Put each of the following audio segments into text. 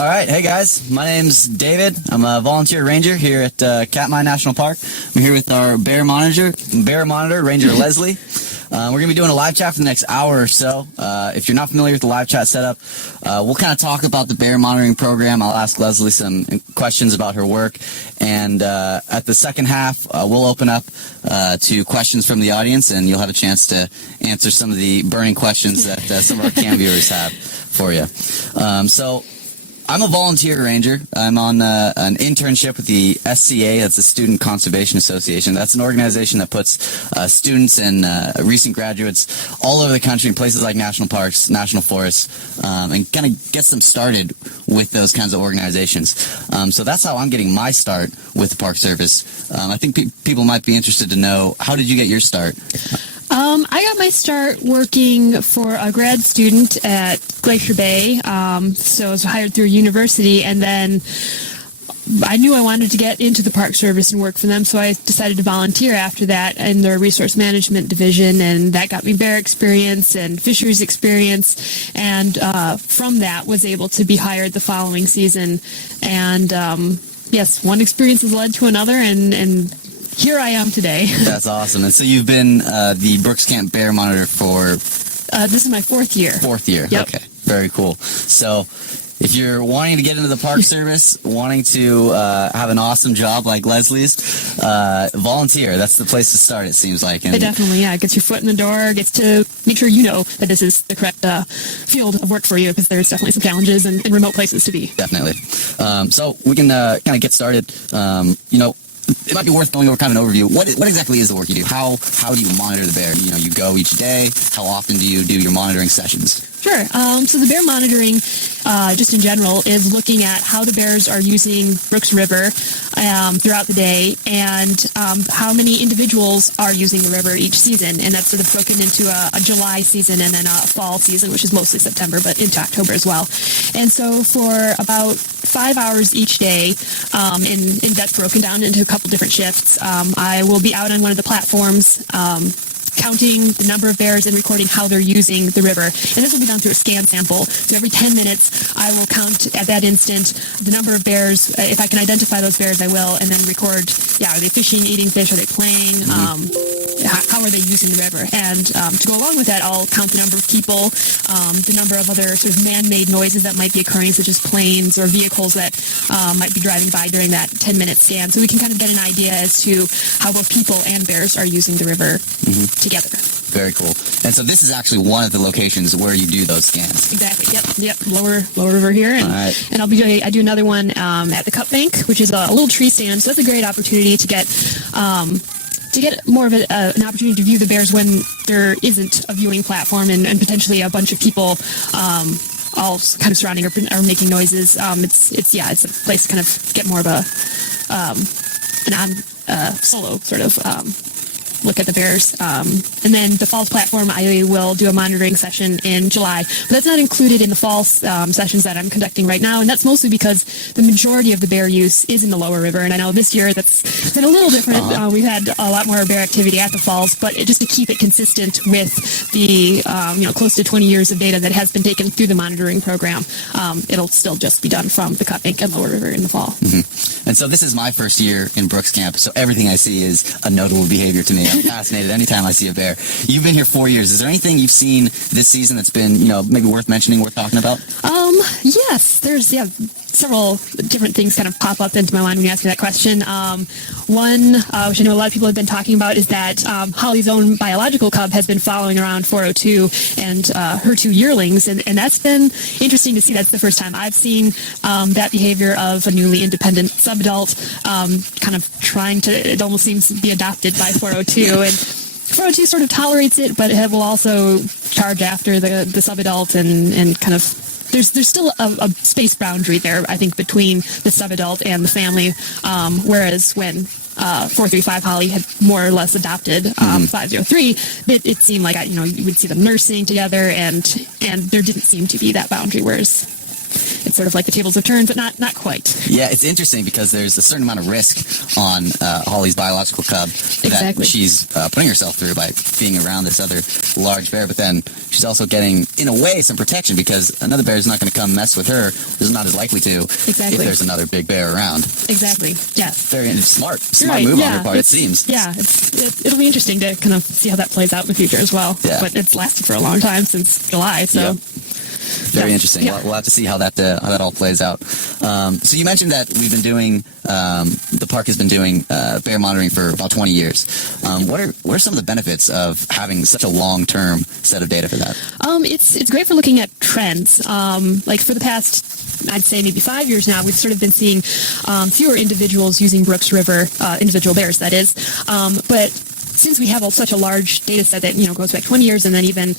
All right. Hey, guys. My name's David. I'm a volunteer ranger here at Katma National Park. I'm here with our bear monitor, Ranger Leslie. We're going to be doing a live chat for the next hour or so. If you're not familiar with the live chat setup, we'll kind of talk about the bear monitoring program. I'll ask Leslie some questions about her work. And at the second half, we'll open up to questions from the audience, and you'll have a chance to answer some of the burning questions that some of our cam viewers have for you. So I'm a volunteer ranger. I'm on an internship with the SCA, that's the Student Conservation Association. That's an organization that puts students and recent graduates all over the country in places like national parks, national forests, and kind of gets them started with those kinds of organizations. So that's how I'm getting my start with the Park Service. I think people might be interested to know, how did you get your start? I got my start working for a grad student at Glacier Bay, so I was hired through a university, and then I knew I wanted to get into the Park Service and work for them, so I decided to volunteer after that in their resource management division, and that got me bear experience and fisheries experience, and from that was able to be hired the following season, and yes, one experience has led to another, and here I am today. That's awesome. And so you've been the Brooks Camp Bear Monitor for... this is my fourth year. Fourth year. Yep. Okay. Very cool. So if you're wanting to get into the Park Service, wanting to have an awesome job like Leslie's, volunteer. That's the place to start, it seems like. And it definitely, yeah. It gets your foot in the door, gets to make sure you know that this is the correct field of work for you, because there's definitely some challenges and remote places to be. Definitely. So we can kind of get started. It might be worth going over kind of an overview. What exactly is the work you do? How do you monitor the bear? You go each day. How often do you do your monitoring sessions? Sure. So the bear monitoring, just in general, is looking at how the bears are using Brooks River throughout the day, and how many individuals are using the river each season. And that's sort of broken into a July season and then a fall season, which is mostly September, but into October as well. And so for about 5 hours each day, and that's broken down into a couple different shifts, I will be out on one of the platforms, counting the number of bears and recording how they're using the river. And this will be done through a scan sample. So every 10 minutes, I will count at that instant the number of bears. If I can identify those bears, I will, and then record, are they fishing, eating fish, are they playing, how are they using the river? And to go along with that, I'll count the number of people, the number of other sort of man-made noises that might be occurring, such as planes or vehicles that might be driving by during that 10-minute scan. So we can kind of get an idea as to how both people and bears are using the river together. Very cool. And so this is actually one of the locations where you do those scans. Exactly. Yep. Lower river here, and right. And I do another one at the Cup Bank, which is a little tree stand. So that's a great opportunity to get more of an opportunity to view the bears when there isn't a viewing platform and potentially a bunch of people all kind of surrounding or making noises. It's a place to kind of get more of a solo sort of look at the bears. And then the falls platform, I will do a monitoring session in July. But that's not included in the falls sessions that I'm conducting right now, and that's mostly because the majority of the bear use is in the lower river. And I know this year that's been a little different. We've had a lot more bear activity at the falls, but just to keep it consistent with the close to 20 years of data that has been taken through the monitoring program, it'll still just be done from the Cup Bank and lower river in the fall. Mm-hmm. And so this is my first year in Brooks Camp, so everything I see is a notable behavior to me. I'm fascinated anytime I see a bear. You've been here 4 years. Is there anything you've seen this season that's been, maybe worth mentioning, worth talking about? Yes, there's several different things kind of pop up into my mind when you ask me that question. One, which I know a lot of people have been talking about, is that Holly's own biological cub has been following around 402 and her two yearlings, and that's been interesting to see. That's the first time I've seen that behavior of a newly independent subadult kind of trying to, it almost seems to be adopted by 402, and 402 sort of tolerates it, but it will also charge after the subadult and kind of, there's still a space boundary there, I think, between the subadult and the family, whereas when 435 Holly had more or less adopted 503, it seemed like you would see them nursing together, and there didn't seem to be that boundary, whereas it's sort of like the tables have turned, but not quite. Yeah, it's interesting because there's a certain amount of risk on Holly's biological cub that she's putting herself through by being around this other large bear, but then she's also getting, in a way, some protection because another bear is not going to come mess with her. Is not as likely to if there's another big bear around. Exactly. Yes. Very smart move on her part, it seems. Yeah, it'll be interesting to kind of see how that plays out in the future as well. Yeah. But it's lasted for a long time, since July, so. Yep. Very interesting. Yeah. We'll have to see how that all plays out. So you mentioned that we've been doing, the park has been doing bear monitoring for about 20 years. What are some of the benefits of having such a long-term set of data for that? It's great for looking at trends. Like for the past, I'd say maybe 5 years now, we've sort of been seeing fewer individuals using Brooks River, individual bears, that is. But since we have such a large data set that goes back 20 years, and then even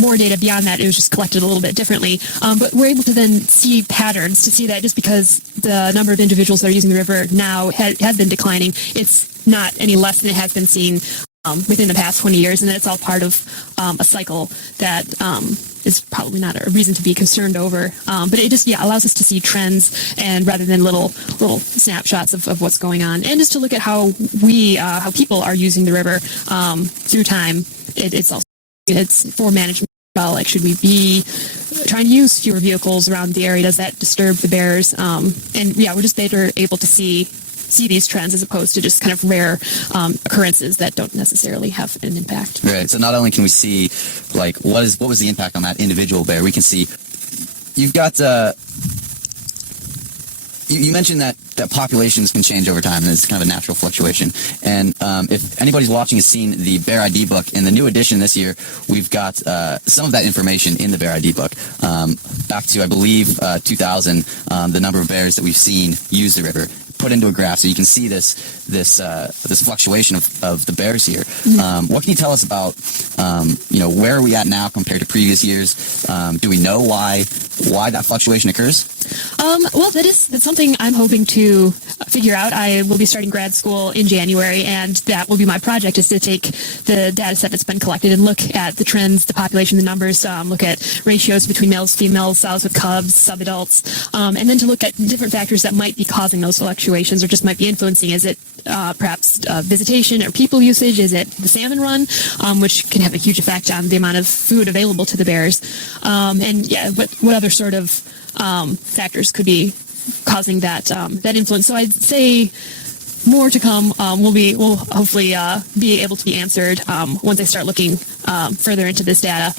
more data beyond that, it was just collected a little bit differently. But we're able to then see patterns, to see that just because the number of individuals that are using the river now has been declining, it's not any less than it has been seen within the past 20 years, and that it's all part of a cycle that is probably not a reason to be concerned over. But it just allows us to see trends, and rather than little snapshots of what's going on, and just to look at how people are using the river through time. It's for management. Like, should we be trying to use fewer vehicles around the area? Does that disturb the bears? We're just better able to see these trends as opposed to just kind of rare occurrences that don't necessarily have an impact. Right. So not only can we see like what was the impact on that individual bear, we can see you've got you mentioned that populations can change over time, and it's kind of a natural fluctuation. And if anybody's watching has seen the Bear ID book, in the new edition this year, we've got some of that information in the Bear ID book. Back to, I believe, 2000, the number of bears that we've seen use the river, put into a graph, so you can see this fluctuation of the bears here. Mm-hmm. What can you tell us about where are we at now compared to previous years? Do we know why that fluctuation occurs? Well, that's something I'm hoping to figure out. I will be starting grad school in January, and that will be my project, is to take the data set that's been collected and look at the trends, the population, the numbers, look at ratios between males, females, sows with cubs, subadults, and then to look at different factors that might be causing those fluctuations or just might be influencing. Is it perhaps visitation or people usage? Is it the salmon run, which can have a huge effect on the amount of food available to the bears? What other sort of factors could be causing that influence? So I'd say more to come. We'll hopefully be able to be answered once I start looking further into this data.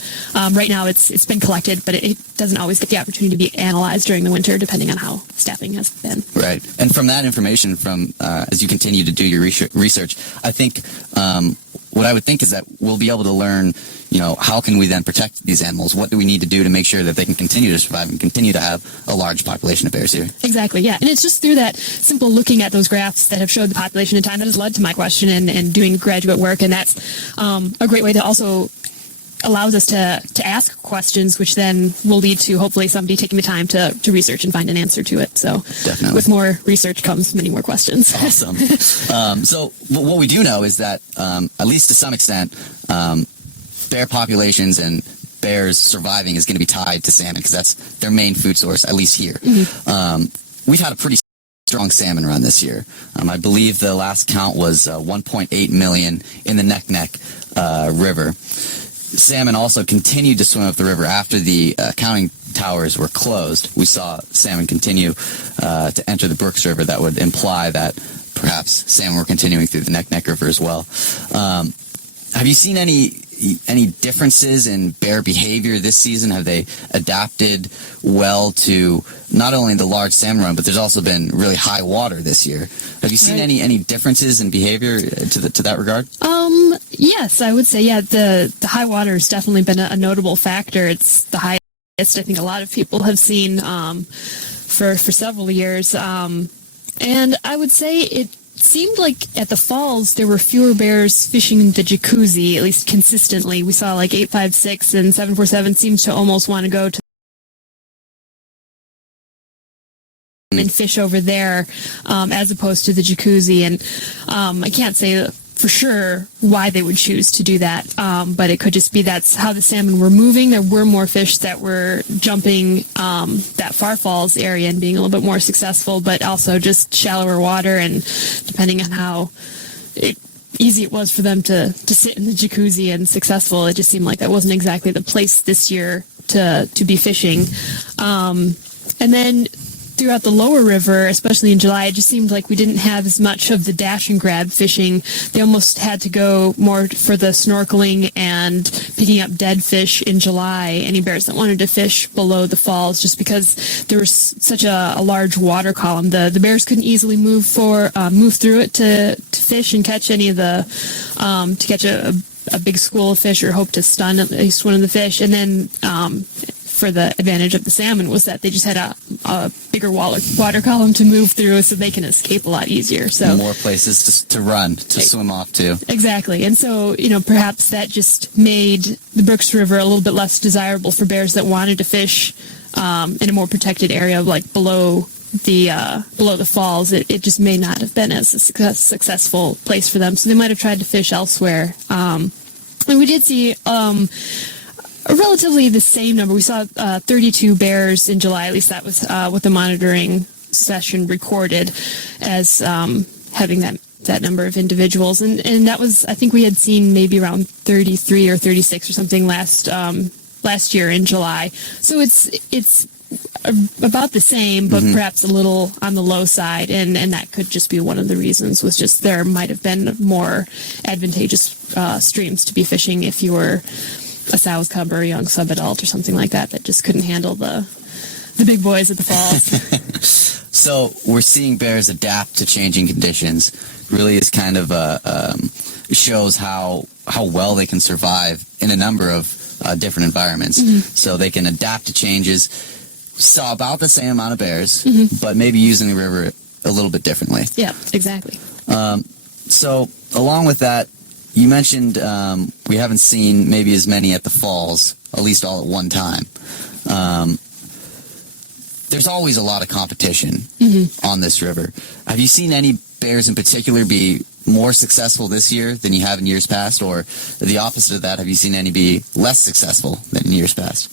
Right now it's been collected, but it doesn't always get the opportunity to be analyzed during the winter, depending on how staffing has been. Right. And from that information, as you continue to do your research, I think what I would think is that we'll be able to learn, how can we then protect these animals? What do we need to do to make sure that they can continue to survive and continue to have a large population of bears here? Exactly, yeah. And it's just through that simple looking at those graphs that have showed the population in time that has led to my question and doing graduate work. And that's a great way to also allows us to ask questions, which then will lead to hopefully somebody taking the time to research and find an answer to it. So definitely, with more research comes many more questions. Awesome. So what we do know is that, at least to some extent, bear populations and bears surviving is going to be tied to salmon, because that's their main food source, at least here. Mm-hmm. We've had a pretty strong salmon run this year. I believe the last count was 1.8 million in the Neck River. Salmon also continued to swim up the river after the counting towers were closed. We saw salmon continue to enter the Brooks River. That would imply that perhaps salmon were continuing through the Neck River as well. Have you seen any differences in bear behavior this season? Have they adapted well to not only the large salmon run, but there's also been really high water this year? Have you seen any differences in behavior to that regard? Yes, I would say, the high water has definitely been a notable factor. It's the highest I think a lot of people have seen for several years. And I would say it seemed like at the falls there were fewer bears fishing in the jacuzzi, at least consistently. We saw like 856 and 747 seems to almost want to go to and fish over there as opposed to the jacuzzi. And I can't say for sure why they would choose to do that, but it could just be that's how the salmon were moving. There were more fish that were jumping that Far Falls area and being a little bit more successful, but also just shallower water, and depending on how easy it was for them to sit in the jacuzzi and successful, it just seemed like that wasn't exactly the place this year to be fishing. And then throughout the lower river, especially in July, it just seemed like we didn't have as much of the dash and grab fishing. They almost had to go more for the snorkeling and picking up dead fish in July. Any bears that wanted to fish below the falls, just because there was such a large water column, the bears couldn't easily move through it to fish and catch any of the to catch a big school of fish or hope to stun at least one of the fish. And then for the advantage of the salmon was that they just had a bigger water column to move through, so they can escape a lot easier. So more places to run, to swim off to. Exactly. And so, perhaps that just made the Brooks River a little bit less desirable for bears that wanted to fish in a more protected area, like below the falls. It just may not have been as a successful place for them. So they might have tried to fish elsewhere. And we did see relatively the same number. We saw 32 bears in July. At least that was what the monitoring session recorded as having that number of individuals. And that was, I think we had seen maybe around 33 or 36 or something last year in July. So it's about the same, but perhaps a little on the low side, and that could just be one of the reasons, was just there might have been more advantageous streams to be fishing if you were a sow cub or a young subadult or something like that just couldn't handle the big boys at the falls. So we're seeing bears adapt to changing conditions. Really is kind of shows how well they can survive in a number of different environments. So they can adapt to changes. Saw about the same amount of bears, but maybe using the river a little bit differently. Yeah, exactly. So along with that, you mentioned we haven't seen maybe as many at the falls, at least all at one time. There's always a lot of competition on this river. Have you seen any bears in particular be more successful this year than you have in years past, or the opposite of that? Have you seen any be less successful than in years past?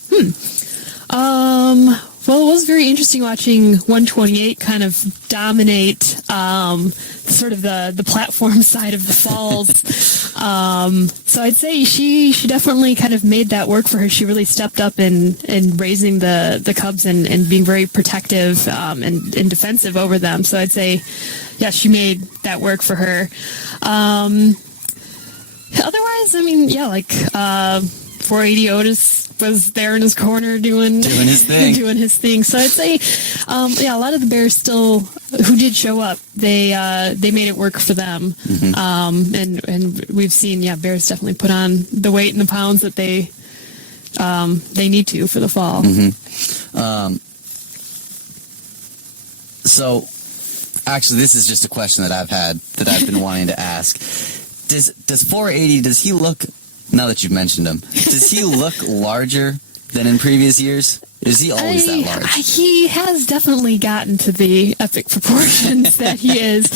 Well, it was very interesting watching 128 kind of dominate sort of the platform side of the falls. So I'd say she definitely kind of made that work for her. She really stepped up in raising the cubs and being very protective and defensive over them. So I'd say, yeah, she made that work for her. Otherwise, I mean, yeah, like 480 Otis was there in his corner doing his thing. So I'd say, yeah, a lot of the bears still who did show up, they made it work for them. And we've seen, yeah, bears definitely put on the weight and the pounds that they need to for the fall. So actually, this is just a question that I've been wanting to ask. Does 480, does he look, now that you've mentioned him, does he look larger than in previous years? Is he always that large? He has definitely gotten to the epic proportions that he is.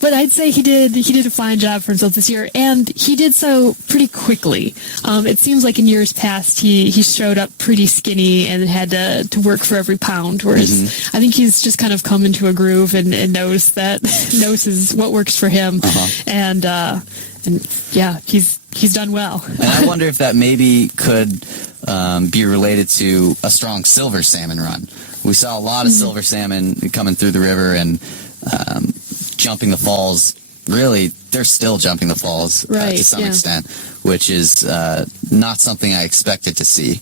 But I'd say he did a fine job for himself this year, and he did so pretty quickly. It seems like in years past he showed up pretty skinny and had to work for every pound, whereas I think he's just kind of come into a groove and knows what works for him. And yeah, he's done well. And I wonder if that maybe could be related to a strong silver salmon run. We saw a lot of silver salmon coming through the river and jumping the falls. Really, they're still jumping the falls to some extent, which is not something I expected to see.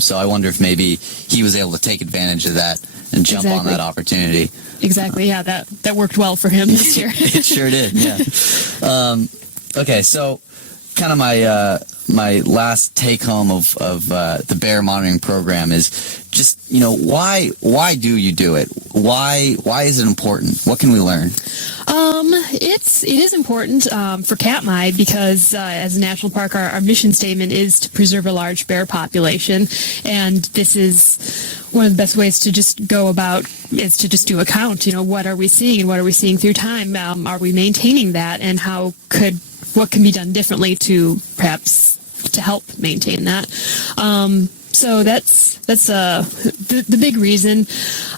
So I wonder if maybe he was able to take advantage of that and jump on that opportunity. Exactly, yeah, that worked well for him this year. It sure did, yeah. Okay, so kind of my last take home of the bear monitoring program is just, why do you do it? Why is it important? What can we learn? It is important for Katma because as a national park, our mission statement is to preserve a large bear population, and this is one of the best ways to just go about is to just do a count. What are we seeing, and what are we seeing through time? Are we maintaining that, and what can be done differently to perhaps to help maintain that? So that's the big reason.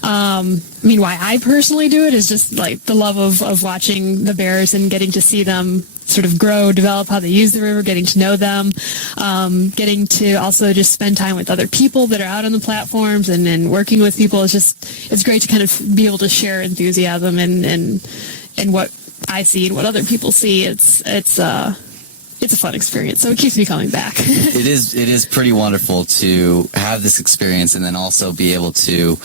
Why I personally do it is just like the love of watching the bears and getting to see them sort of grow, develop how they use the river, getting to know them, getting to also just spend time with other people that are out on the platforms and working with people. It's great to kind of be able to share enthusiasm and what I see and what other people see. It's a fun experience, so it keeps me coming back. It is pretty wonderful to have this experience and then also be able to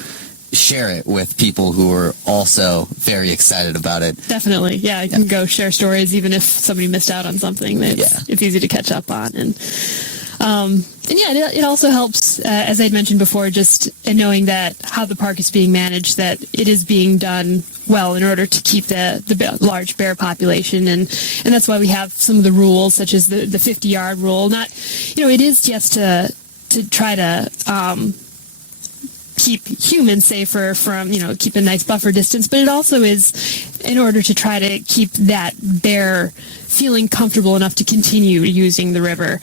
share it with people who are also very excited about it. Definitely, yeah. I can go share stories even if somebody missed out on something. It's easy to catch up on, and it also helps, as I'd mentioned before, just in knowing that how the park is being managed, that it is being done well in order to keep the large bear population, and that's why we have some of the rules, such as the 50-yard rule. Not, it is just to try to keep humans safer from, keep a nice buffer distance, but it also is in order to try to keep that bear feeling comfortable enough to continue using the river.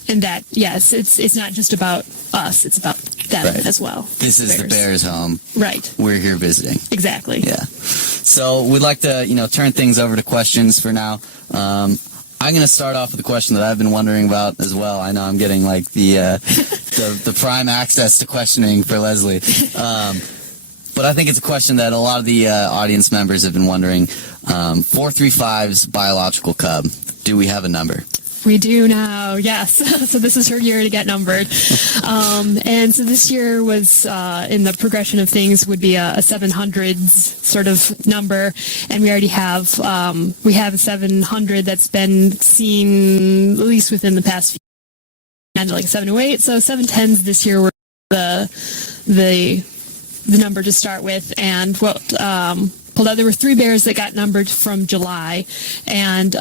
And that, yes, it's not just about us, it's about them as well. This is the bears' home. Right. We're here visiting. Exactly. Yeah. So we'd like to, turn things over to questions for now. I'm going to start off with a question that I've been wondering about as well. I know I'm getting like the prime access to questioning for Leslie. But I think it's a question that a lot of the audience members have been wondering. 435's biological cub, do we have a number? We do now, yes. So this is her year to get numbered. And so this year was, in the progression of things, would be a 700s sort of number. And we already have, a 700 that's been seen at least within the past few years, and like a 708. So 710s this year were the number to start with. And what pulled out, there were 3 bears that got numbered from July. And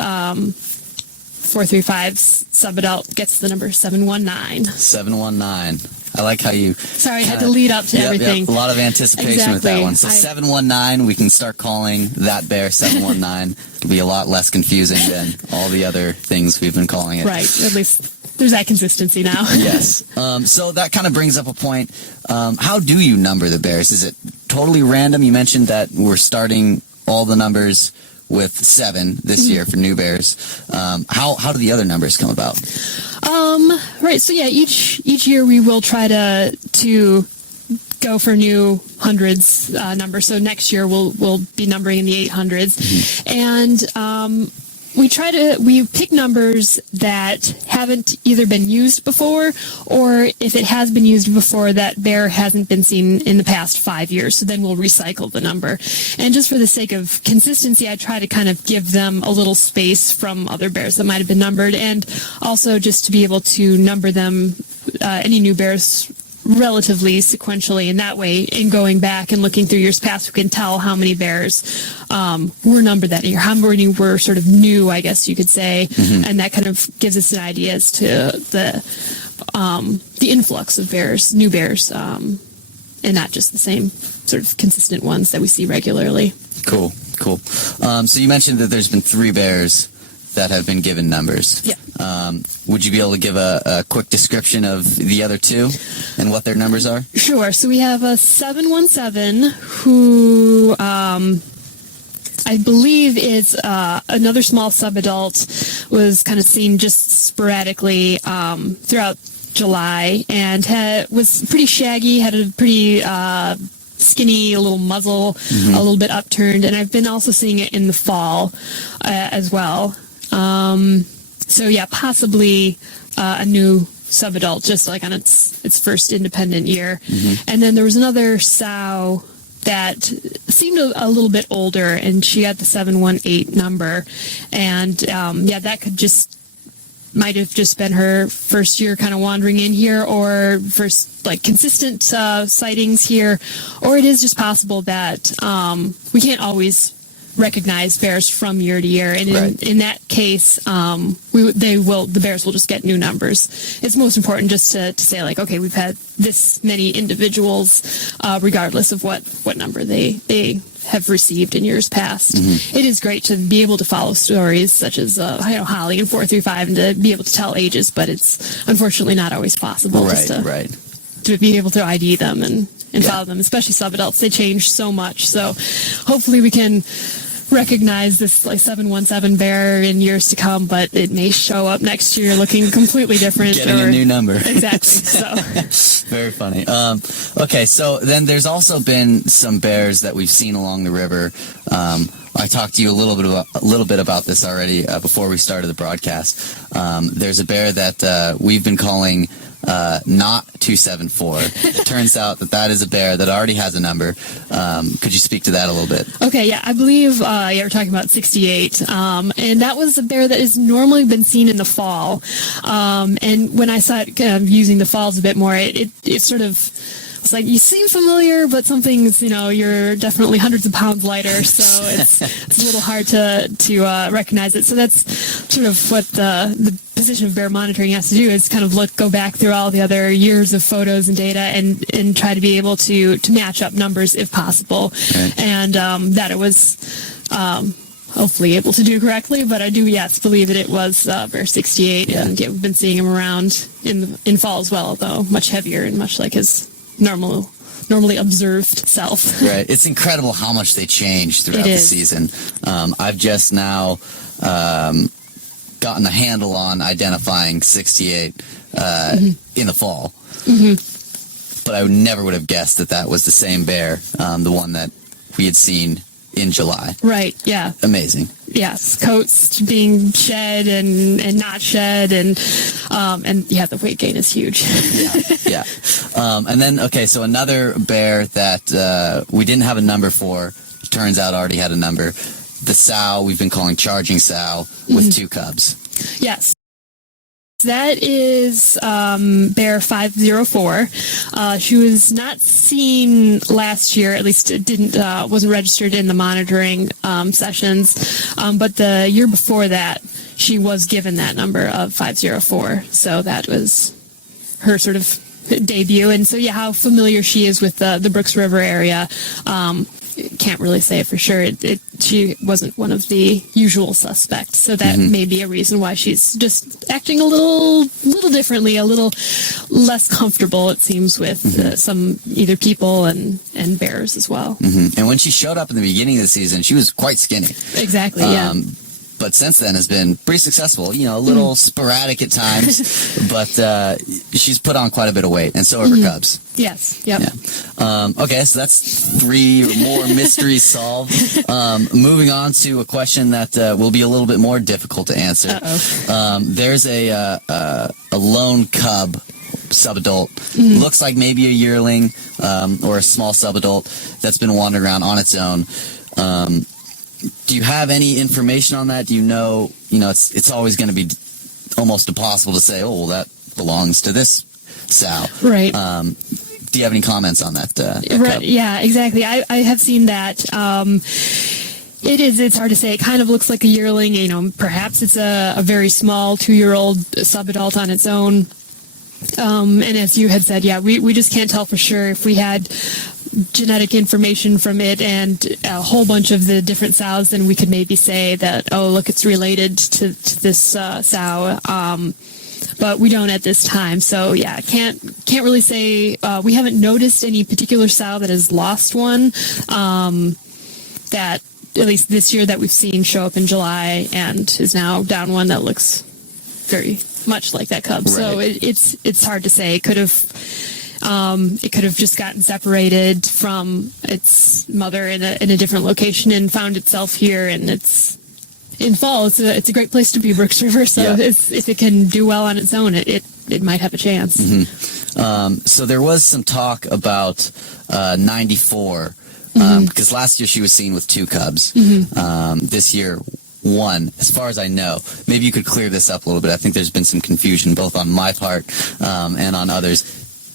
435's subadult gets the number 719. 719. I like how you... Sorry, I had to lead up to everything. Yep, a lot of anticipation with that one. So 719, we can start calling that bear 719. It'll be a lot less confusing than all the other things we've been calling it. Right, at least there's that consistency now. Yes. So that kind of brings up a point. How do you number the bears? Is it totally random? You mentioned that we're starting all the numbers with 7 this year for new bears. How do the other numbers come about? Right. So yeah, each year we will try to go for new hundreds number. So next year we'll be numbering in the 800s, and we pick numbers that haven't either been used before, or if it has been used before, that bear hasn't been seen in the past 5 years. So then we'll recycle the number. And just for the sake of consistency, I try to kind of give them a little space from other bears that might have been numbered, and also just to be able to number them, any new bears, relatively sequentially, and that way, in going back and looking through years past, we can tell how many bears were numbered that year, how many were sort of new, I guess you could say, and that kind of gives us an idea as to the influx of bears, new bears, and not just the same sort of consistent ones that we see regularly. Cool. So you mentioned that there's been 3 bears that have been given numbers. Yeah. Would you be able to give a quick description of the other 2 and what their numbers are? Sure. So we have a 717 who I believe is another small subadult, was kind of seen just sporadically throughout July, and was pretty shaggy, had a pretty skinny little muzzle, a little bit upturned, and I've been also seeing it in the fall as well. So yeah, possibly a new subadult, just like on its first independent year. And then there was another sow that seemed a little bit older, and she got the 718 number. And that might have just been her first year kind of wandering in here, or first like consistent sightings here, or it is just possible that we can't always recognize bears from year to year, and Right. in that case, the bears will just get new numbers. It's most important just to say, like, okay, we've had this many individuals, regardless of what number they have received in years past. It is great to be able to follow stories such as Holly and 4 through 5, and to be able to tell ages, but it's unfortunately not always possible just to be able to ID them and follow them, especially subadults. They change so much. So hopefully we can recognize this 717 bear in years to come, but it may show up next year looking completely different. Getting a new number. Exactly. So very funny. Okay, so then there's also been some bears that we've seen along the river. I talked to you a little bit about this already before we started the broadcast. There's a bear that we've been calling not 274. It turns out that is a bear that already has a number. Could you speak to that a little bit? Okay, yeah, I believe we're talking about 68, and that was a bear that has normally been seen in the fall. And when I saw it using the falls a bit more, it sort of, it's like, you seem familiar, but something's, you're definitely hundreds of pounds lighter, so it's a little hard to recognize it. So that's sort of what the position of bear monitoring has to do, is kind of go back through all the other years of photos and data and try to be able to match up numbers if possible. Okay. And that it was hopefully able to do correctly, but I do, yes, believe that it was bear 68, and we've been seeing him around in fall as well, though much heavier and much like his normally observed self. Right. It's incredible how much they change throughout the season. I've just now gotten a handle on identifying 68 in the fall. But I never would have guessed that was the same bear, the one that we had seen in July. Right, yeah. Amazing. Yes, coats being shed and not shed, and the weight gain is huge. Yeah. And then, okay, so another bear that we didn't have a number for, turns out already had a number. The sow we've been calling Charging Sow with 2 cubs. Yes. That is bear 504. She was not seen last year, at least it wasn't registered in the monitoring sessions, but the year before that, she was given that number of 504. So that was her sort of debut. And so, how familiar she is with the Brooks River area, can't really say for sure. She wasn't one of the usual suspects, so that may be a reason why she's just acting a little differently, a little less comfortable, it seems, with some either people and bears as well. And when she showed up in the beginning of the season, she was quite skinny. Exactly, yeah. But since then has been pretty successful, a little sporadic at times, but she's put on quite a bit of weight, and so have her cubs. Yes, yep. Yeah. Okay, so that's 3 more mysteries solved. Moving on to a question that will be a little bit more difficult to answer. There's a lone cub subadult, looks like maybe a yearling or a small subadult that's been wandering around on its own. Do you have any information on that? Do you know, it's always going to be almost impossible to say, oh, well, that belongs to this sow. Right. Do you have any comments on that? Right. Cub? Yeah, exactly. I have seen that. It's hard to say. It kind of looks like a yearling. Perhaps it's a very small 2-year-old subadult on its own. And as you had said, we just can't tell for sure. If we had genetic information from it and a whole bunch of the different sows, then we could maybe say that, oh, look, it's related to this sow. But we don't at this time. So can't really say. We haven't noticed any particular sow that has lost one. That at least this year that we've seen show up in July and is now down one that looks very much like that cub. Right. So it's hard to say. It could have just gotten separated from its mother in a different location and found itself here, and it's in fall. It's a great place to be, Brooks River. So if it can do well on its own, it might have a chance. So there was some talk about 94 because last year she was seen with 2 cubs. This year, 1, as far as I know. Maybe you could clear this up a little bit. I think there's been some confusion both on my part and on others.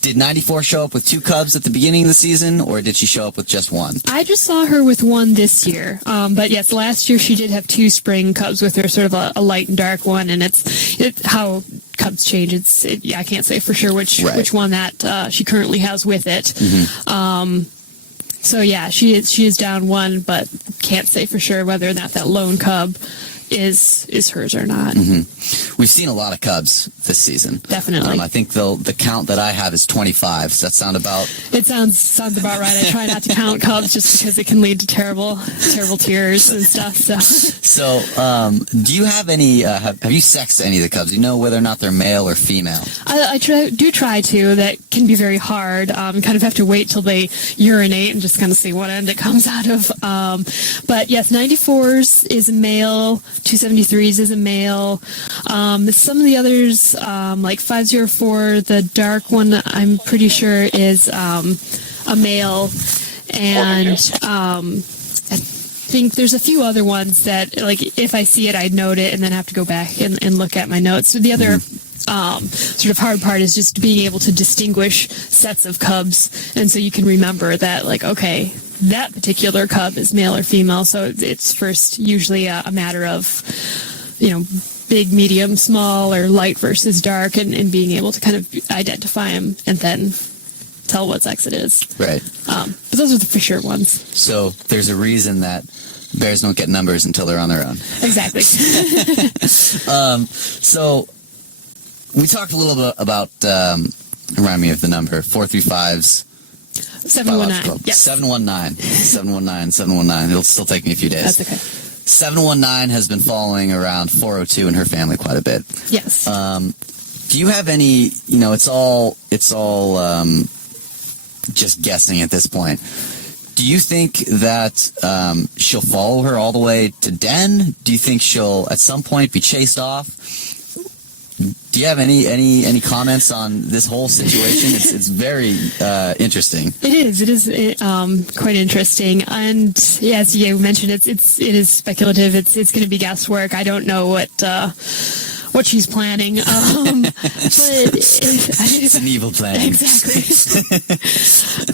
Did 94 show up with 2 cubs at the beginning of the season, or did she show up with just 1? I just saw her with 1 this year. But yes, last year she did have 2 spring cubs with her, sort of a light and dark one, and it's how cubs change. I can't say for sure which one that she currently has with it. So yeah, she is down 1, but can't say for sure whether or not that lone cub is hers or not. We've seen a lot of cubs this season. Definitely. I think the count that I have is 25. Does that sound about? It sounds about right. I try not to count cubs just because it can lead to terrible tears and stuff. So, do you have any? Have you sexed any of the cubs? Do you know whether or not they're male or female? I do try to. That can be very hard. Kind of have to wait till they urinate and just kind of see what end it comes out of. But yes, 94s is a male. 273s is a male. Some of the others, like 504, the dark one, I'm pretty sure is a male. And I think there's a few other ones that, like, if I see it, I'd note it and then have to go back and look at my notes. So the other sort of hard part is just being able to distinguish sets of cubs. And so you can remember that, like, okay, that particular cub is male or female. So it's first usually a matter of, big, medium, small, or light versus dark, and being able to kind of identify them and then tell what sex it is. Right. But those are the for sure ones. So there's a reason that bears don't get numbers until they're on their own. Exactly. So we talked a little bit about, remind me of the number, 435's. 719. Yep. 719. It'll still take me a few days. That's okay. 719 has been following around 402 and her family quite a bit. Yes. Do you have any, it's all just guessing at this point. Do you think that she'll follow her all the way to den? Do you think she'll at some point be chased off? Do you have any comments on this whole situation? It's very interesting. It is quite interesting, and yeah, as you mentioned, it is speculative. It's going to be guesswork. I don't know what she's planning, but it's an evil plan. Exactly.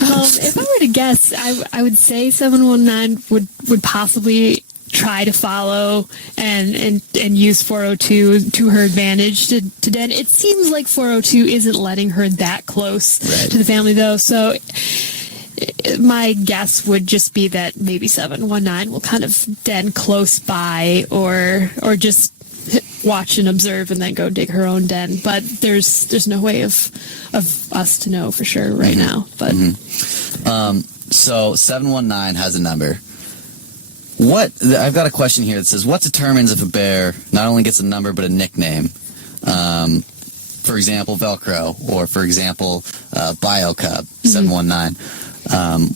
If I were to guess, I would say 719 would possibly try to follow and use 402 to her advantage to den. It seems like 402 isn't letting her that close to the family, though, so my guess would just be that maybe 719 will kind of den close by or just watch and observe and then go dig her own den. But there's no way of us to know for sure right now. But so 719 has a number. I've got a question here that says, what determines if a bear not only gets a number but a nickname? For example, Velcro, or for example, Bio Cub 719.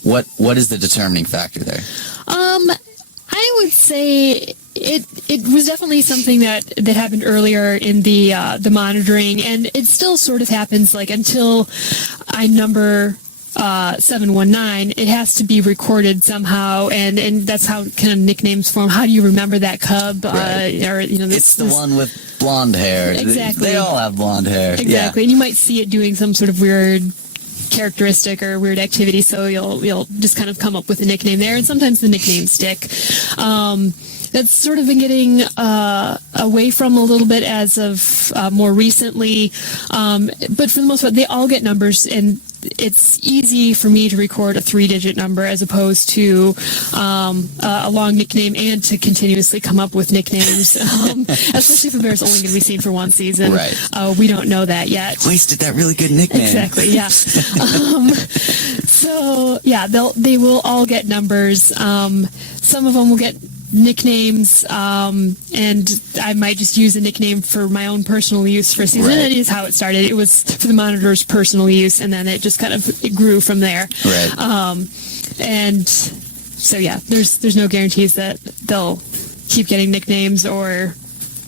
What is the determining factor there? I would say it was definitely something that happened earlier in the monitoring, and it still sort of happens, like, until I number 719, it has to be recorded somehow, and that's how kind of nicknames form. How do you remember that cub? Right. It's the one with blonde hair. Exactly. They all have blonde hair. Exactly. Yeah. And you might see it doing some sort of weird characteristic or weird activity, so you'll just kind of come up with a nickname there, and sometimes the nicknames stick. That's sort of been getting away from a little bit as of more recently, but for the most part, they all get numbers, and it's easy for me to record a 3-digit number as opposed to a long nickname, and to continuously come up with nicknames, especially if a bear's only going to be seen for one season. Right. We don't know that yet. Wasted that really good nickname. Exactly, yeah. So, yeah, they will all get numbers. Some of them will get nicknames, and I might just use a nickname for my own personal use for a season. That is how it started. It was for the monitor's personal use, and then it just kind of grew from there. Right. And so, yeah, there's no guarantees that they'll keep getting nicknames, or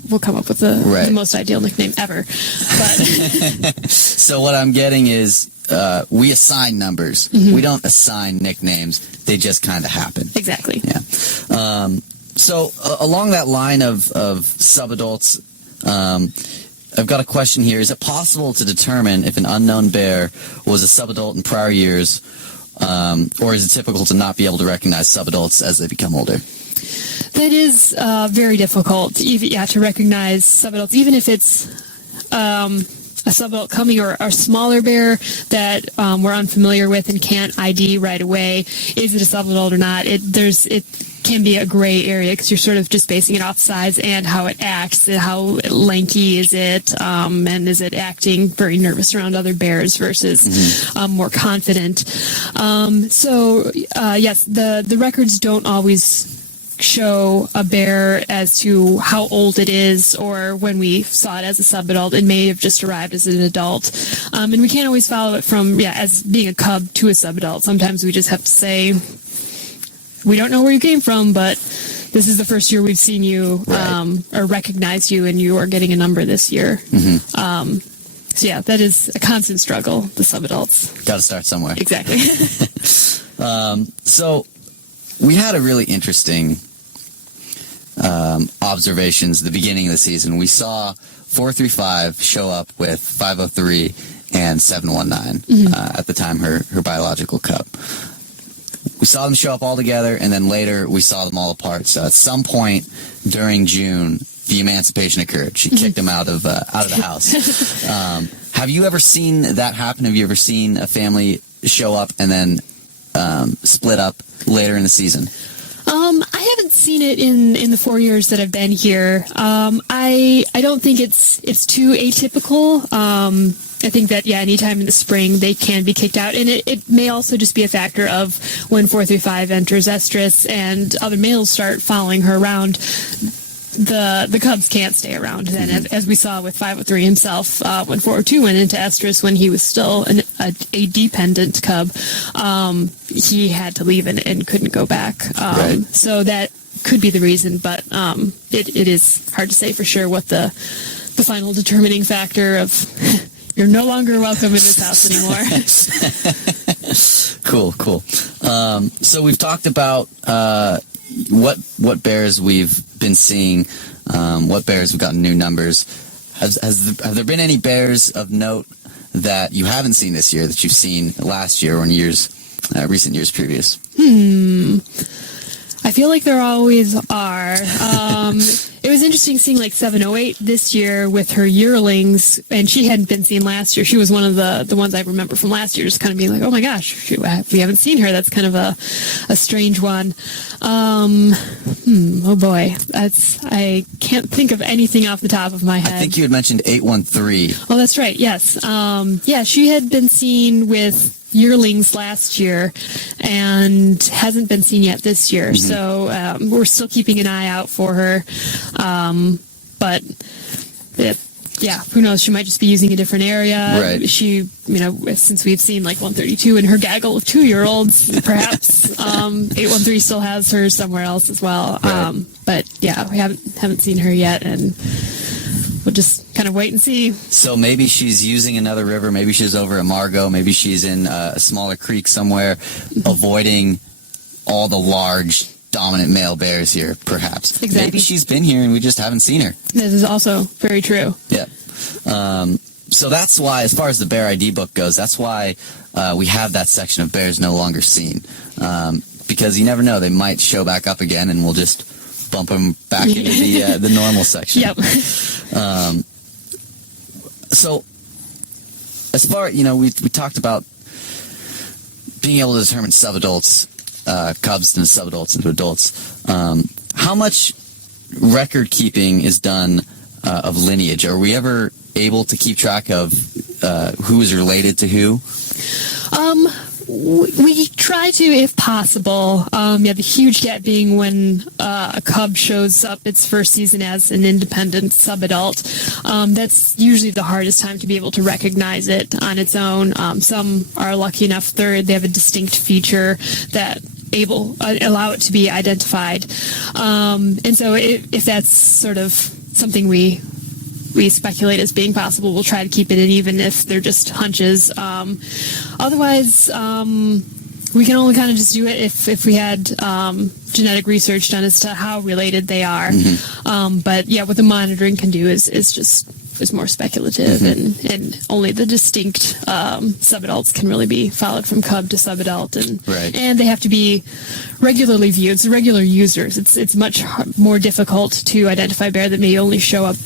we'll come up with the most ideal nickname ever. But so what I'm getting is we assign numbers. We don't assign nicknames. They just kind of happen. Exactly. Yeah. So along that line of subadults, I've got a question here. Is it possible to determine if an unknown bear was a subadult in prior years, or is it typical to not be able to recognize subadults as they become older? That is very difficult, to recognize subadults, even if it's a subadult coming or a smaller bear that we're unfamiliar with and can't ID right away. Is it a subadult or not? It can be a gray area because you're sort of just basing it off size and how it acts, how lanky is it, and is it acting very nervous around other bears versus more confident. So yes, the records don't always show a bear as to how old it is, or when we saw it as a subadult, it may have just arrived as an adult. And we can't always follow it from, as being a cub to a subadult. Sometimes we just have to say, we don't know where you came from, but this is the first year we've seen you, or recognized you, and you are getting a number this year. So yeah, that is a constant struggle, the subadults. Got to start somewhere. Exactly. So we had a really interesting observations at the beginning of the season. We saw 435 show up with 503 and 719 at the time, her biological cub. We saw them show up all together, and then later we saw them all apart. So at some point during June, the emancipation occurred. She kicked them out of the house. Have you ever seen that happen? Have you ever seen a family show up and then split up later in the season? I haven't seen it in the 4 years that I've been here. I don't think it's too atypical. I think that, anytime in the spring they can be kicked out. And it may also just be a factor of when 435 enters estrus and other males start following her around, the cubs can't stay around. And as we saw with 503 himself, when 402 went into estrus when he was still a dependent cub, he had to leave and couldn't go back. So that could be the reason, but it is hard to say for sure what the final determining factor of you're no longer welcome in this house anymore. Cool. So we've talked about what bears we've been seeing, what bears have gotten new numbers. Have there been any bears of note that you haven't seen this year that you've seen last year or in recent years previous? I feel like there always are. It was interesting seeing like 708 this year with her yearlings, and she hadn't been seen last year. She was one of the ones I remember from last year, just kind of being like, oh my gosh, we haven't seen her. That's kind of a strange one. Oh boy, I can't think of anything off the top of my head. I think you had mentioned 813. Oh, that's right. Yes. She had been seen with yearlings last year and hasn't been seen yet this year. So we're still keeping an eye out for her. But who knows? She might just be using a different area. Right. She, since we've seen like 132 in her gaggle of 2-year-olds, perhaps 813 still has her somewhere else as well. Right. But yeah, we haven't seen her yet, and we'll just kind of wait and see. So maybe she's using another river. Maybe she's over at Margot. Maybe she's in a smaller creek somewhere, avoiding all the large, dominant male bears here, perhaps. Exactly. Maybe she's been here and we just haven't seen her. This is also very true. Yeah. So that's why, as far as the Bear ID book goes, that's why we have that section of bears no longer seen. Because you never know, they might show back up again and we'll just bump them back into the normal section. Yep. So, as far, we talked about being able to determine subadults, cubs into subadults into adults. How much record keeping is done of lineage? Are we ever able to keep track of who is related to who? We try to, if possible. The huge gap being when a cub shows up its first season as an independent subadult. That's usually the hardest time to be able to recognize it on its own. Some are lucky enough they have a distinct feature that allow it to be identified. And so if that's sort of something we speculate as being possible, we'll try to keep it in, even if they're just hunches. Otherwise, we can only kind of just do it if we had genetic research done as to how related they are. But yeah, what the monitoring can do is just is more speculative, and only the distinct subadults can really be followed from cub to subadult, and they have to be regularly viewed, so regular users. It's much more difficult to identify a bear that may only show up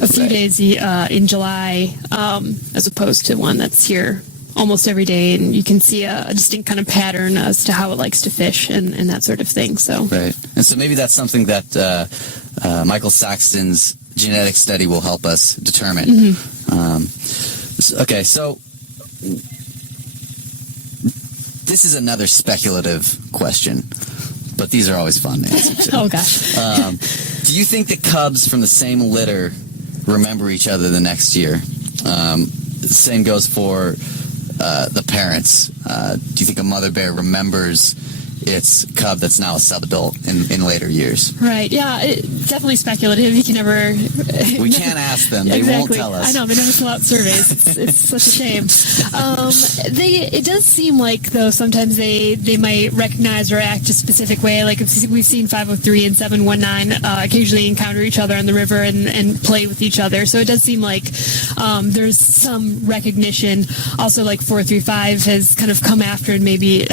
a few days in July, as opposed to one that's here almost every day, and you can see a distinct kind of pattern as to how it likes to fish and that sort of thing. So and so maybe that's something that Michael Saxton's genetic study will help us determine. Okay, so this is another speculative question, but these are always fun to answer too. Oh gosh. Do you think that cubs from the same litter remember each other the next year? The same goes for the parents. Do you think a mother bear remembers its cub that's now a subadult in later years? Right. Yeah. Definitely speculative. You can never. We can't ask them. They won't tell us. I know they never fill out surveys. It's such a shame. It does seem like though sometimes they might recognize or act a specific way. Like we've seen 503 and 719 occasionally encounter each other on the river and play with each other. So it does seem like there's some recognition. Also, like 435 has kind of come after and maybe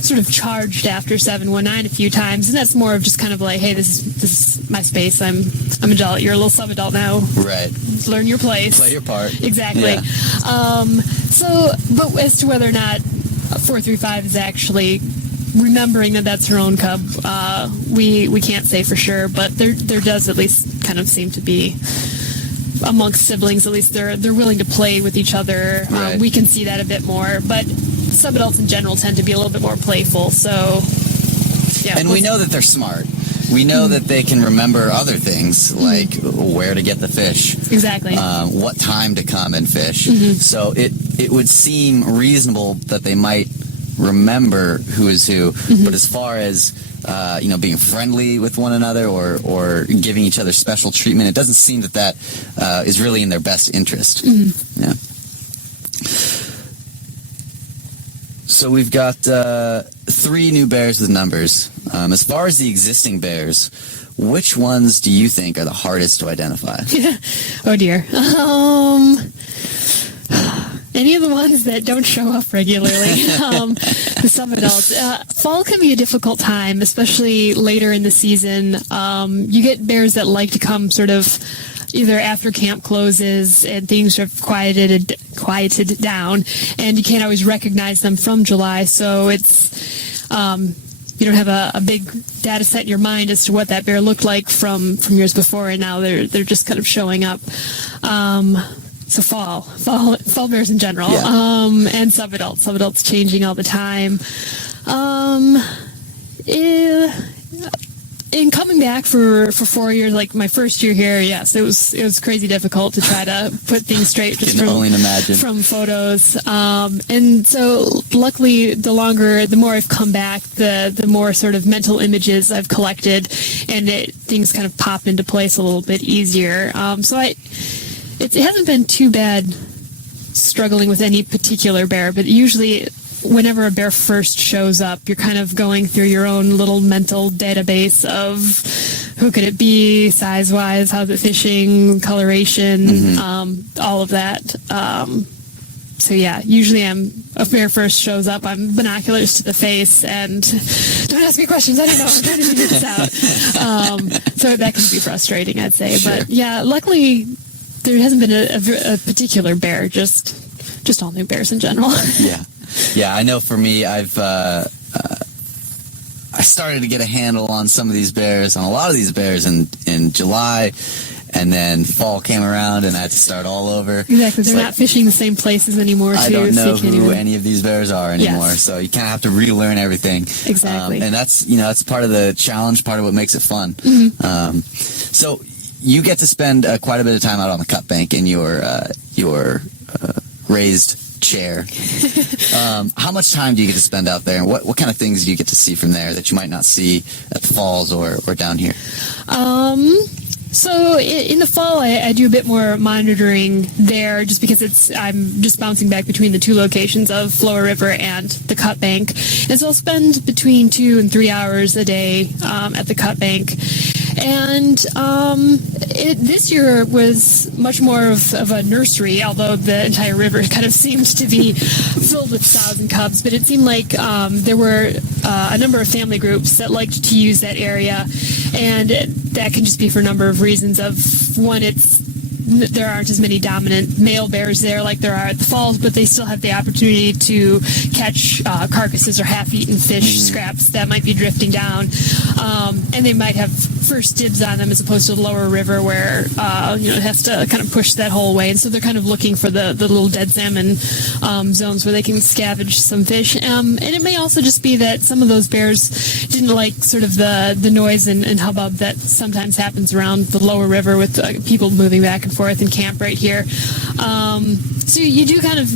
sort of charged after 719 a few times, and that's more of just kind of like, hey, this is my space. I'm an adult. You're a little subadult now. Right. Learn your place. Play your part. Exactly. Yeah. But as to whether or not 435 is actually remembering that that's her own cub, we can't say for sure. But there does at least kind of seem to be. Amongst siblings, at least they're willing to play with each other. Right. We can see that a bit more, but subadults in general tend to be a little bit more playful. So, yeah. And we know that they're smart. We know that they can remember other things like where to get the fish, exactly, what time to come and fish. So it would seem reasonable that they might remember who is who. But as far as being friendly with one another or giving each other special treatment, it doesn't seem that is really in their best interest. Yeah. So we've got 3 new bears with numbers. As far as the existing bears, which ones do you think are the hardest to identify? Oh dear. Any of the ones that don't show up regularly, the subadults. Fall can be a difficult time, especially later in the season. You get bears that like to come sort of either after camp closes and things have quieted down, and you can't always recognize them from July. So it's you don't have a big data set in your mind as to what that bear looked like from years before, and now they're just kind of showing up. So fall bears in general, and subadults changing all the time. In coming back for 4 years, like my first year here, yes, it was crazy difficult to try to put things straight just from photos. And so luckily, the more I've come back, the more sort of mental images I've collected, and things kind of pop into place a little bit easier. It hasn't been too bad struggling with any particular bear, but usually whenever a bear first shows up, you're kind of going through your own little mental database of who could it be, size-wise, how's it fishing, coloration, all of that. So yeah, usually a bear first shows up, I'm binoculars to the face, and don't ask me questions, I don't know, I'm trying to figure this out. So that can be frustrating, I'd say. Sure. But yeah, luckily there hasn't been a particular bear, just all new bears in general. Yeah, I know for me, I started to get a handle on some of these bears, on a lot of these bears in July, and then fall came around and I had to start all over. Exactly, they're not fishing the same places anymore, too. I don't know who any of these bears are anymore, so you kind of have to relearn everything. Exactly. And that's part of the challenge, part of what makes it fun. So you get to spend quite a bit of time out on the cut bank in your raised chair. How much time do you get to spend out there, and what kind of things do you get to see from there that you might not see at the falls or down here? So in the fall, I do a bit more monitoring there, just because I'm just bouncing back between the two locations of Lower River and the Cut Bank, and so I'll spend between 2 and 3 hours a day at the Cut Bank. And this year was much more of a nursery, although the entire river kind of seemed to be filled with sows and cubs. But it seemed like there were a number of family groups that liked to use that area, and that can just be for a number of reasons. Of one, there aren't as many dominant male bears there like there are at the falls, but they still have the opportunity to catch carcasses or half-eaten fish scraps that might be drifting down, and they might have first dibs on them as opposed to the Lower River where it has to kind of push that whole way, and so they're kind of looking for the little dead salmon zones where they can scavenge some fish. And it may also just be that some of those bears didn't like sort of the noise and hubbub that sometimes happens around the Lower River with people moving back and forth in camp right here. So you do get a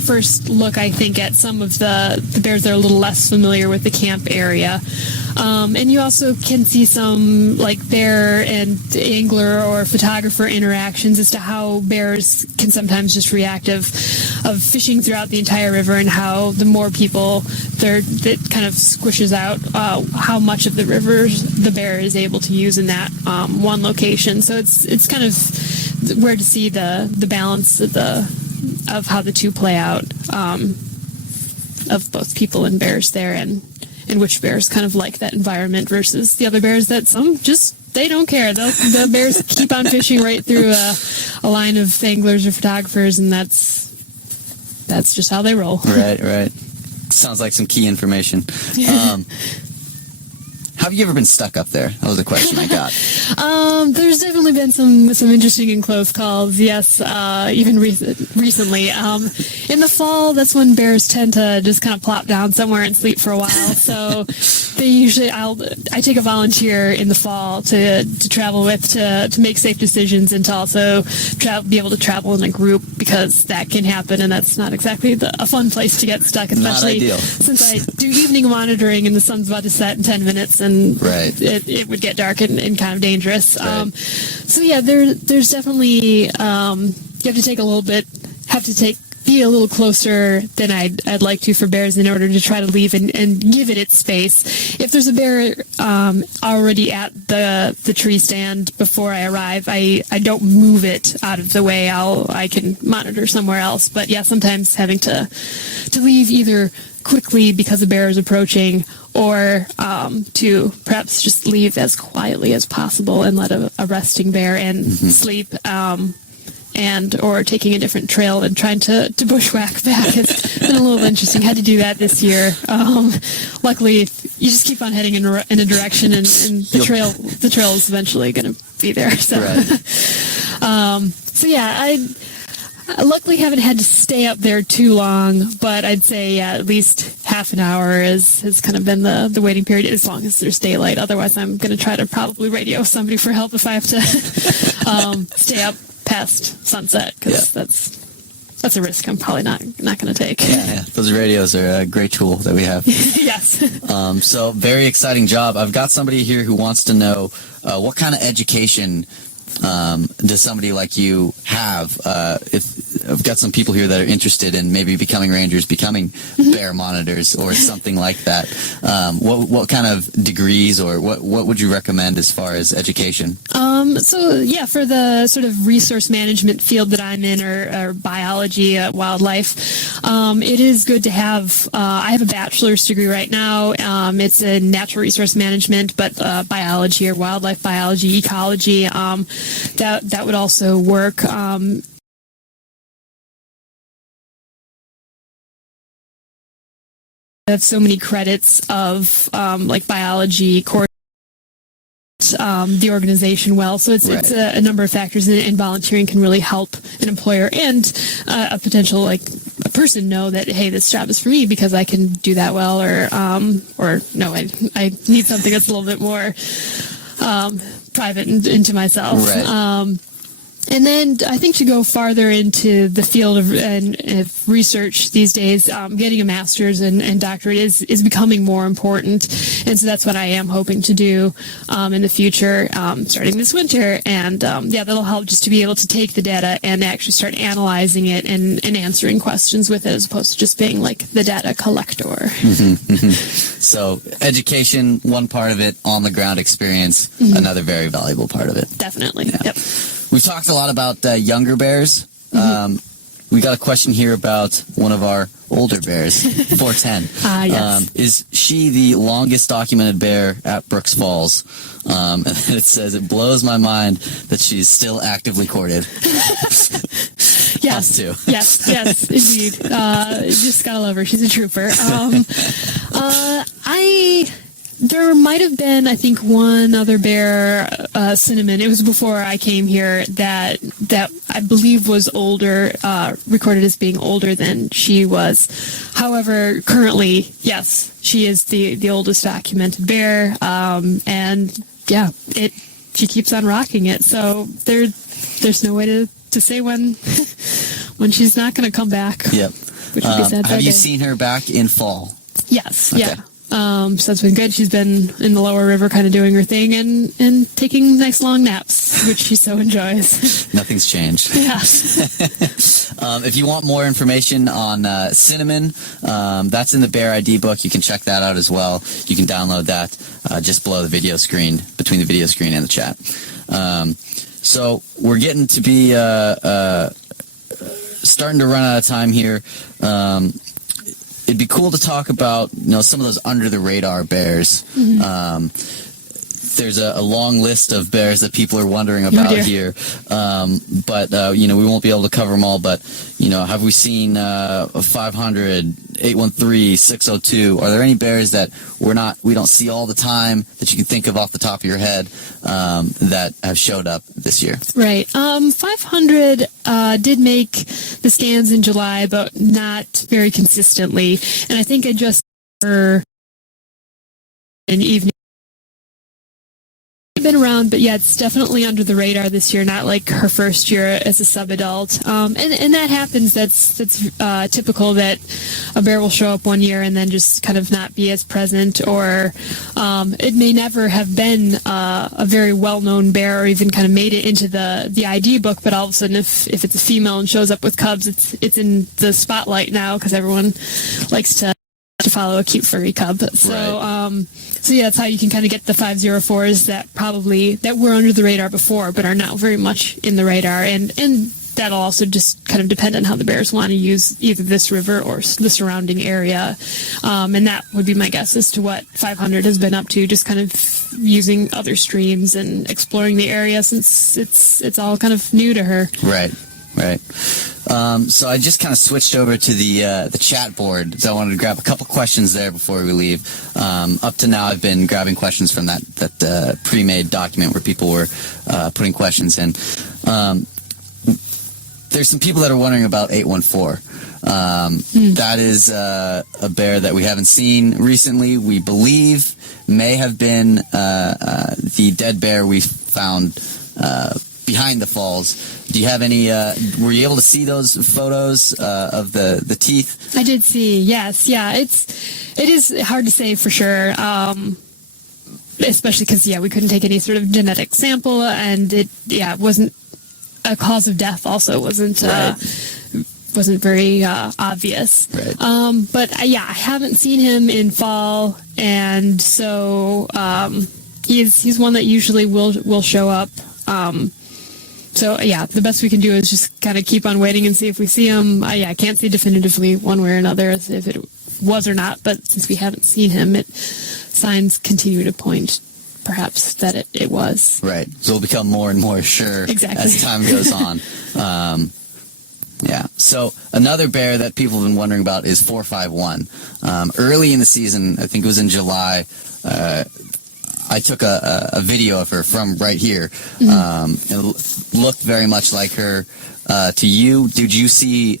first look, I think, at some of the bears that are a little less familiar with the camp area. And you also can see some like bear and angler or photographer interactions as to how bears can sometimes just react of fishing throughout the entire river, and how the more people that kind of squishes out how much of the river the bear is able to use in that one location. So it's kind of where to see the balance of how the two play out, of both people and bears there, and which bears kind of like that environment versus the other bears that some just they don't care. The bears keep on fishing right through a line of anglers or photographers, and that's just how they roll. Right. Sounds like some key information. Have you ever been stuck up there? That was the question I got. There's definitely been some interesting and close calls. Yes, even recently. In the fall, that's when bears tend to just kind of plop down somewhere and sleep for a while. So they usually, I take a volunteer in the fall to travel with to make safe decisions, and to also be able to travel in a group, because that can happen, and that's not exactly a fun place to get stuck, especially since I do evening monitoring and the sun's about to set in 10 minutes, and it would get dark and kind of dangerous. Right. So yeah, there's definitely you have to be a little closer than I'd like to for bears in order to try to leave and give it its space. If there's a bear already at the tree stand before I arrive, I don't move it out of the way. I can monitor somewhere else. But yeah, sometimes having to leave either quickly because a bear is approaching, or to perhaps just leave as quietly as possible and let a resting bear sleep, or taking a different trail and trying to bushwhack back. It's been a little interesting. Had to do that this year. Luckily, you just keep on heading in a direction, and the trail is eventually going to be there. So, so yeah, I luckily haven't had to stay up there too long, but I'd say at least half an hour has kind of been the waiting period, as long as there's daylight. Otherwise, I'm going to try to probably radio somebody for help if I have to stay up past sunset, because that's a risk I'm probably not going to take. Yeah, those radios are a great tool that we have. Yes. So very exciting job. I've got somebody here who wants to know what kind of education does somebody like you have? If I've got some people here that are interested in maybe becoming rangers, becoming bear monitors, or something like that. What kind of degrees, or what would you recommend as far as education? So yeah, for the sort of resource management field that I'm in, or biology, wildlife, it is good to have. I have a bachelor's degree right now. It's in natural resource management, but biology or wildlife biology, ecology. That would also work. I have so many credits of like biology course. The organization well, so it's a number of factors, and volunteering can really help an employer and a potential a person know that, hey, this job is for me because I can do that well, or no, I need something that's a little bit more private and to myself. And then I think to go farther into the field of research these days, getting a master's and doctorate is becoming more important. And so that's what I am hoping to do in the future, starting this winter. And that'll help just to be able to take the data and actually start analyzing it and answering questions with it, as opposed to just being like the data collector. So education, one part of it, on the ground experience, another very valuable part of it. Definitely. Yeah. Yep. We've talked a lot about younger bears. We got a question here about one of our older bears, 410. Yes. Is she the longest documented bear at Brooks Falls? And it says, it blows my mind that she's still actively courted. Yes. Us too. Yes, indeed. You just gotta love her. She's a trooper. There might have been, I think, one other bear, Cinnamon. It was before I came here that I believe was older, recorded as being older than she was. However, currently, yes, she is the oldest documented bear, and yeah, she keeps on rocking it. So there's no way to say when she's not going to come back. Yep. Which would be sad. Have you seen her back in fall? Yes. Okay. Yeah. So that's been good. She's been in the lower river kind of doing her thing and taking nice long naps, which she so enjoys. Nothing's changed. Yeah. If you want more information on Cinnamon, that's in the Bear ID book. You can check that out as well. You can download that just below the video screen, between the video screen and the chat. So we're getting to be starting to run out of time here. It'd be cool to talk about, some of those under the radar bears. There's a long list of bears that people are wondering about here, but we won't be able to cover them all. But have we seen 500, 813, 602? Are there any bears that we don't see all the time that you can think of off the top of your head that have showed up this year? Right. 500 did make the stands in July, but not very consistently. And I think I just for an evening. Been around, but yeah, it's definitely under the radar this year. Not like her first year as a sub-adult, and that happens. That's typical that a bear will show up one year and then just kind of not be as present, or it may never have been a very well-known bear or even kind of made it into the ID book. But all of a sudden, if it's a female and shows up with cubs, it's in the spotlight now because everyone likes to follow a cute furry cub. So Right. So yeah, that's how you can kind of get the 504s that were under the radar before, but are now very much in the radar, and that'll also just kind of depend on how the bears want to use either this river or the surrounding area, and that would be my guess as to what 500 has been up to, just kind of using other streams and exploring the area since it's all kind of new to her. Right. So I just kind of switched over to the chat board. So I wanted to grab a couple questions there before we leave. Up to now, I've been grabbing questions from that pre-made document where people were putting questions in. There's some people that are wondering about 814. That is a bear that we haven't seen recently. We believe may have been the dead bear we found behind the falls. Do you have any, were you able to see those photos of the teeth? I did see, yes. Yeah, it is hard to say for sure, especially because, we couldn't take any sort of genetic sample, and it wasn't a cause of death also. Wasn't very obvious. Right. But I haven't seen him in fall, and so he's one that usually will show up. So the best we can do is just kind of keep on waiting and see if we see him. I can't say definitively one way or another if it was or not, but since we haven't seen him, signs continue to point perhaps that it was. Right. So we'll become more and more sure Exactly. as time goes on. So another bear that people have been wondering about is 451. Early in the season, I think it was in July, I took a video of her from right here. It looked very much like her to you. Did you see,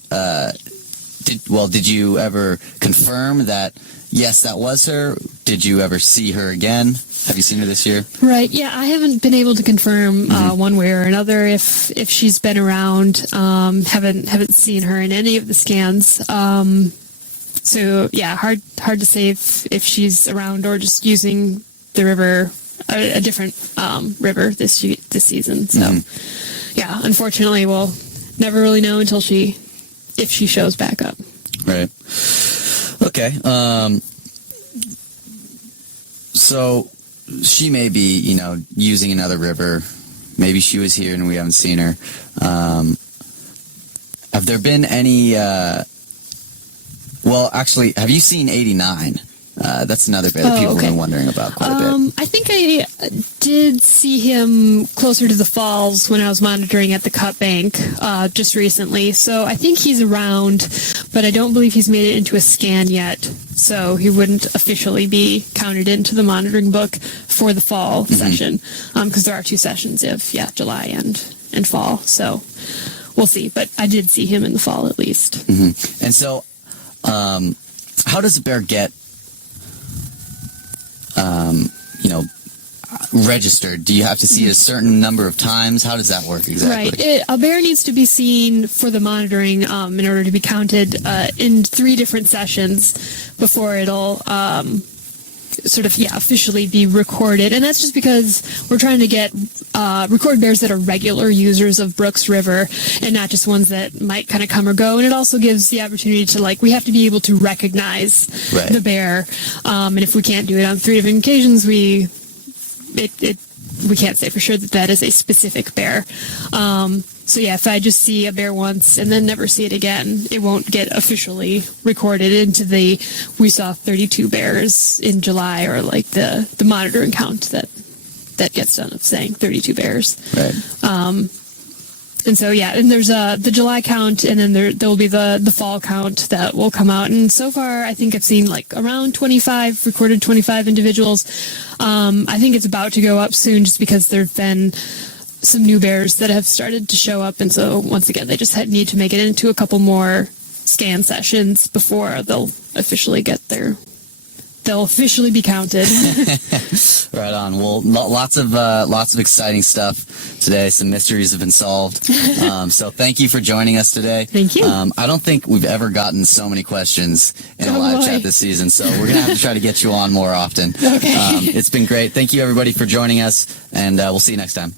did you ever confirm that, yes, that was her? Did you ever see her again? Have you seen her this year? Right. Yeah, I haven't been able to confirm one way or another if she's been around. Haven't seen her in any of the scans. So yeah, hard to say if she's around or just using the river, a different river this season. So yeah, unfortunately, we'll never really know until if she shows back up. Right. Okay. So she may be, using another river. Maybe she was here and we haven't seen her. Have there been any... well, actually, have you seen 89? That's another bear that people have been wondering about quite a bit. I think I did see him closer to the falls when I was monitoring at the cut bank just recently. So I think he's around, but I don't believe he's made it into a scan yet. So he wouldn't officially be counted into the monitoring book for the fall session, because there are 2 sessions of July and fall. So we'll see. But I did see him in the fall at least. And so, how does a bear get registered? Do you have to see it a certain number of times? How does that work exactly? Right. A bear needs to be seen for the monitoring in order to be counted in 3 different sessions before it'll officially be recorded. And that's just because we're trying to get record bears that are regular users of Brooks River and not just ones that might kind of come or go. And it also gives the opportunity to, we have to be able to recognize the bear. And if we can't do it on 3 different occasions, we can't say for sure that is a specific bear. So yeah, if I just see a bear once and then never see it again, it won't get officially recorded into we saw 32 bears in July, or the monitoring count that gets done of saying 32 bears. Right. And so yeah, and there's the July count, and then there will be the fall count that will come out. And so far, I think I've seen around 25 recorded 25 individuals. I think it's about to go up soon, just because there've been some new bears that have started to show up, and so once again, they just need to make it into a couple more scan sessions before they'll officially be counted. Right on. Well, lots of exciting stuff today. Some mysteries have been solved. So thank you for joining us today. Thank you. I don't think we've ever gotten so many questions in a live chat this season, so we're going to have to try to get you on more often. Okay. It's been great. Thank you, everybody, for joining us, and we'll see you next time.